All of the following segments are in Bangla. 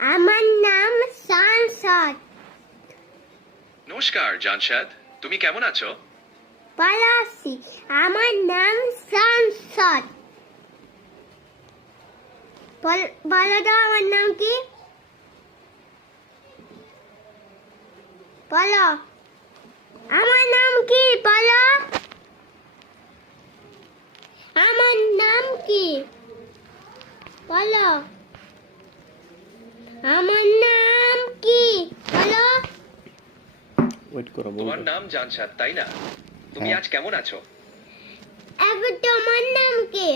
আমার নাম সানসদ নমস্কার জানশাদ তুমি কেমন আছো? ভালো আছি। আমার নাম সানসদ বল- তো আমার নাম কি? বলো। আমার নাম কি? বলো। আমার নাম কি? বলো। আমার নাম কি? বলো। ওয়েট করো তোমার নাম জানশাদ তাই না? তুমি হ্যাঁ। আজ কেমন আছো? এবার তোমার নাম কি?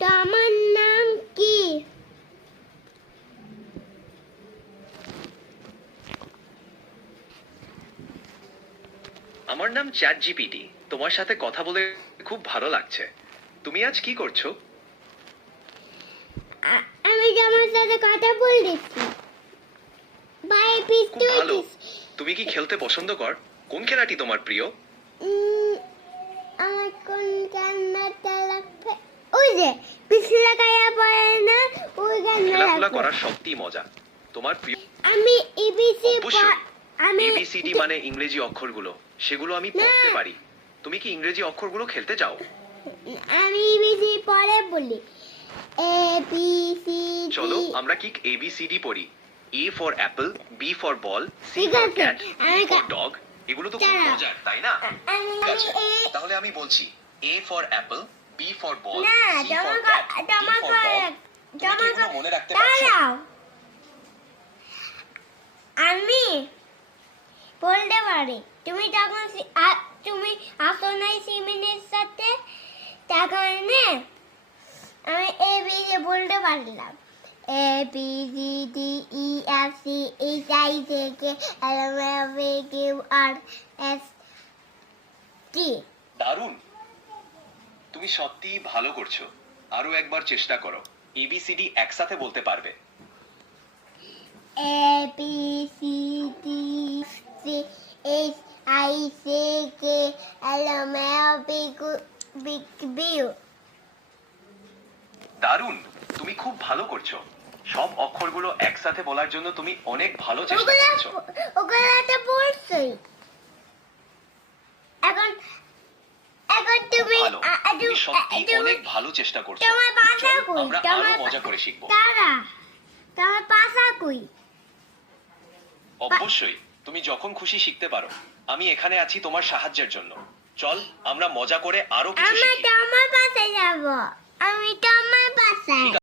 তোমার নাম কি? আমার নাম চ্যাট জিপিটি তোমার সাথে কথা বলে খুব ভালো লাগছে। তুমি আজ কি করছ? আমি তোমার সাথে কথা বলতেছি? বাই পিস খুব ভালো তুমি কি খেলতে পছন্দ কর? কোন খেলাটি তোমার প্রিয়? আমার কোন গানটা লাগবে ওই যে পিছলা গায়া পড়ে না? ওই গানটা খেলাধুলা করার সত্যিই মজা। তোমার প্রিয় আমি এবিসি আমি এবিসিডি মানে ইংরেজি অক্ষরগুলো। সেগুলো আমি পড়তে পারি। তুমি কি ইংরেজি অক্ষরগুলো খেলতে চাও? আমি এবিসি পরে বলি। এ চলো আমরা কি এবিসিডি পড়ি। A for apple B for ball C for cat for dog এগুলো তো খুব মজার তাই না? এ তাহলে আমি বলছি A for apple B for ball না সি তোমার ফর কা- ক্যাট ডি ফর ডগ তুমি কি তোমার এগুলো কা- মনে রাখতে পারছ? আমি বলতে পারি তুমি তখন তুমি আসো নাই সিমিনের সাথে তখন না আমি এ বি বলতে পারলাম। A B C D E F C H I J K L M N P Q R S T দারুণ। তুমি সত্যিই ভালো করছ। আরও একবার চেষ্টা করো। এবিসিডি একসাথে বলতে পারবে। A B C D C H I C K L M N P Q B Q. দারুণ। তুমি খুব ভালো করছ। সব অক্ষরগুলো একসাথে বলার জন্য তুমি অনেক ভালো চেষ্টা করেছ। বলছই এখন এখন তুমি তুমি সত্যি অনেক ভালো চেষ্টা করছ। তোমার কই? আমরা আরও মজা করে শিখব। তারা তোমার কই? অবশ্যই। তুমি যখন খুশি শিখতে পারো। আমি এখানে আছি তোমার সাহায্যের জন্য। চল আমরা মজা করে আরও কিছু শিখি। তোমার পাশে যাব। আমি তোমার পাশে